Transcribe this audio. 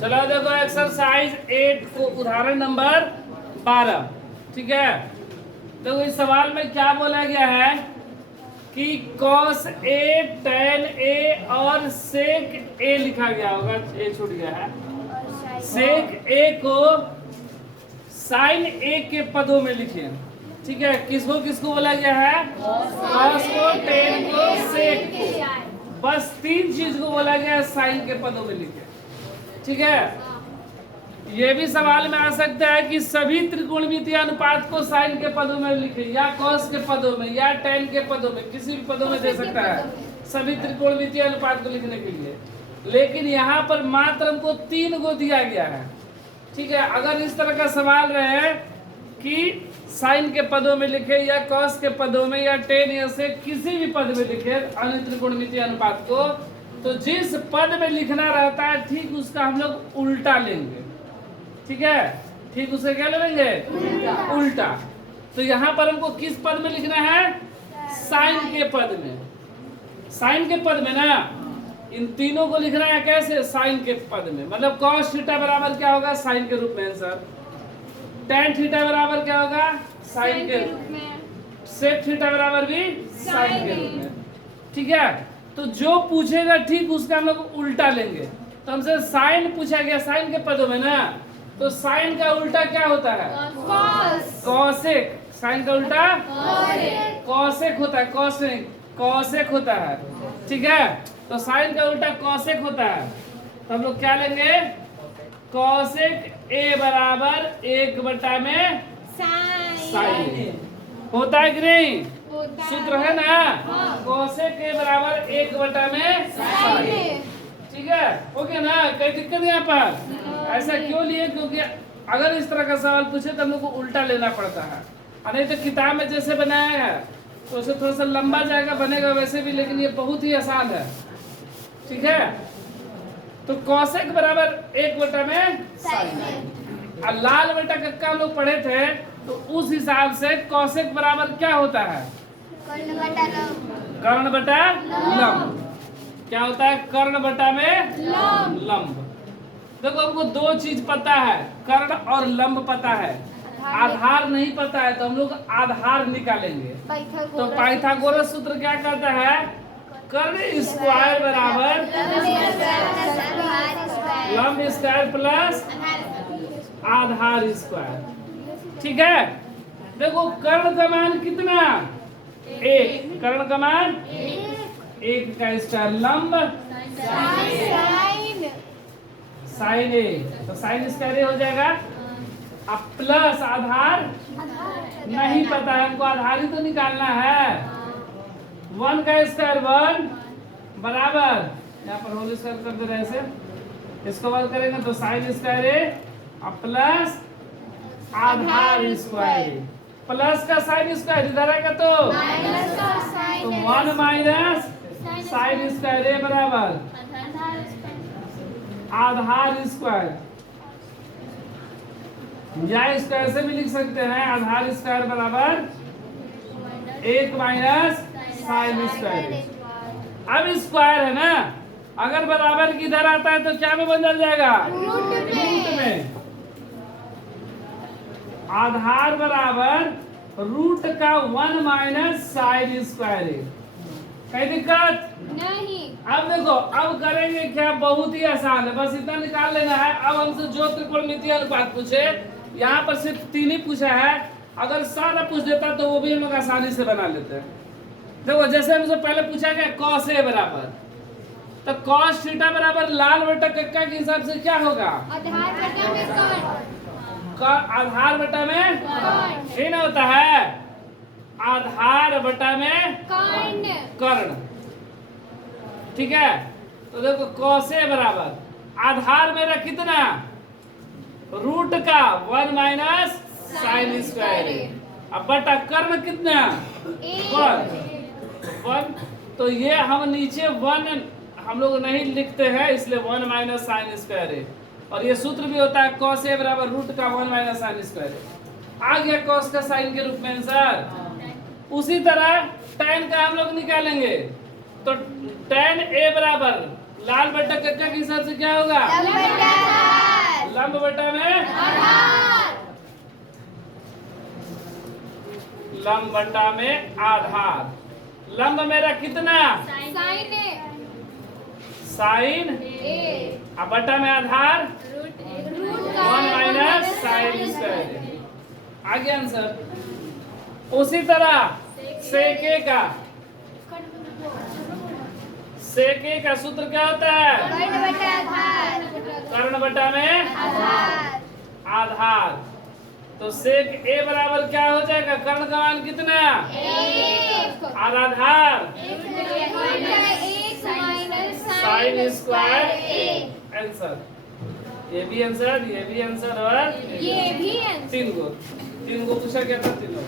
चलो देखो एक्सरसाइज 8 को उदाहरण नंबर 12। ठीक है, देखो इस सवाल में क्या बोला गया है कि cos A tan A और sec A लिखा गया होगा, ए छूट गया है। sec A को sin A के पदों में लिखिए। ठीक है, किसको किसको बोला गया है? cos को, tan को, sec को। बस तीन चीज को बोला गया है साइन के पदों में लिखे। ठीक है, ये भी सवाल में आ सकता है कि सभी त्रिकोणमितीय अनुपात को साइन के पदों में लिखे, या कॉस के पदों में, या टेन के पदों में, किसी भी पदों में दे सकता है सभी त्रिकोणमितीय अनुपात को लिखने के लिए। लेकिन यहाँ पर मात्र हमको 3 को दिया गया है। ठीक है, अगर इस तरह का सवाल रहे कि साइन के पदों में लिखे, या कॉस के पदों में, या टेन या से किसी भी पद में लिखे अन्य त्रिकोणमितीय अनुपात को, तो जिस पद में लिखना रहता है ठीक उसका हम लोग उल्टा लेंगे। ठीक है, ठीक उसे क्या ले लेंगे? उल्टा। तो यहाँ पर हमको किस पद में लिखना है? साइन के पद में। साइन के पद में ना, इन तीनों को लिखना है कैसे? साइन के पद में। मतलब cos थीटा बराबर क्या होगा? साइन के रूप में आंसर। tan थीटा बराबर क्या होगा? साइन के रूप में। sec थीटा बराबर भी साइन के रूप में। ठीक है, तो जो पूछेगा ठीक उसका हम लोग उल्टा लेंगे। तो हमसे साइन पूछा गया साइन के पदों में ना, तो साइन का उल्टा क्या होता है? कॉसेक। साइन का उल्टा कॉसेक होता है, कॉसेक होता है। ठीक है, तो साइन का उल्टा कॉसेक होता है। तो हम लोग क्या लेंगे? कॉसेक ए बराबर 1 में साइन होता है कि नहीं? सूत्र है ना, कॉसेक ए बराबर 1 में साइन। ठीक है, ओके ना? कोई दिक्कत यहाँ पर? ऐसा क्यों लिए? क्योंकि अगर इस तरह का सवाल पूछे तो हम लोग को उल्टा लेना पड़ता है। नहीं तो किताब में जैसे बनाया है तो उसे थोड़ा सा लंबा जाएगा, बनेगा वैसे भी, लेकिन ये बहुत ही आसान है। ठीक है, तो कॉसेक बराबर 1 में साइन। और लाल बटा कक्का हम लोग पढ़े थे, तो उस हिसाब से कॉसेक बराबर क्या होता है? कर्ण बटा लंब। क्या होता है? कर्ण बटा में लंब। देखो हमको 2 चीज पता है, कर्ण और लंब पता है, आधार नहीं पता है, तो हम लोग आधार निकालेंगे। तो पाइथागोरस सूत्र क्या कहता है? कर्ण स्क्वायर बराबर लंब स्क्वायर प्लस आधार स्क्वायर। ठीक है, देखो कर्ण का मान कितना? 1। कर्ण का मान 1 का स्क्वायर, लंब साइन ए, तो साइन स्क्वायर हो जाएगा। अब प्लस आधार नहीं पता है हमको, आधार ही तो निकालना है। 1 का स्क्वायर 1 बराबर, यहाँ पर होल स्क्वायर कर दे रहे ऐसे, इसको बात करेंगे तो साइन स्क्वायर ए प्लस आधार स्क्वायर। प्लस का साइन स्क्वायर इधर आएगा तो 1 माइनस साइन स्क्वायर ए बराबर आधार स्क्वायर, या इसको ऐसे भी लिख सकते हैं, आधार स्क्वायर बराबर 1 माइनस साइन स्क्वायर। अब स्क्वायर है ना, अगर बराबर की इधर आता है तो क्या में बदल जाएगा? रूट में। आधार बराबर रूट का 1 माइनस साइन स्क्वायर। कोई दिक्कत नहीं। अब देखो, अब करेंगे क्या? बहुत ही आसान है, बस इतना निकाल लेना है। अब हमसे जो त्रिकोणमितीय अनुपात पूछे, यहाँ पर सिर्फ 3 ही पूछा है। अगर सारा पूछ देता तो वो भी हम लोग आसानी से बना लेते हैं। देखो जैसे हमसे पहले पूछा गया कॉस ए बराबर, तो कॉस थीटा बराबर लाल बटा कक्का के हिसाब से क्या होगा? आधार बटा में कर्ण ना होता है, आधार बटा में कर्ण। ठीक है, तो देखो कॉस ए बराबर आधार मेरा कितना? रूट का 1 माइनस साइन स्क्वायर। अब बटा कर्ण कितना? 1। तो ये हम नीचे 1 हम लोग नहीं लिखते हैं, इसलिए 1 माइनस साइन स्क्वायर है। और ये सूत्र भी होता है कॉस ए बराबर रूट का 1 माइनस साइन स्क्वायर। आ गया कॉस का साइन के रूप में आंसर। उसी तरह tan का हम लोग निकालेंगे, तो tan ए बराबर लाल बटा कक्का के हिसाब से क्या होगा? लंब बटा में लंब बटा में आधार। लंब मेरा कितना साइन अब बटा में आधार 1 माइनस साइन स्क्वायर। आगे आंसर। उसी तरह सेके का सूत्र क्या होता है कर्ण बटा में आधार। तो सेक ए बराबर क्या हो जाएगा कर्ण का मान कितना और आधार साइन स्क्वायर। आंसर ये भी आंसर और ये भी आंसर। तीन गो पूछा गया था तीनों।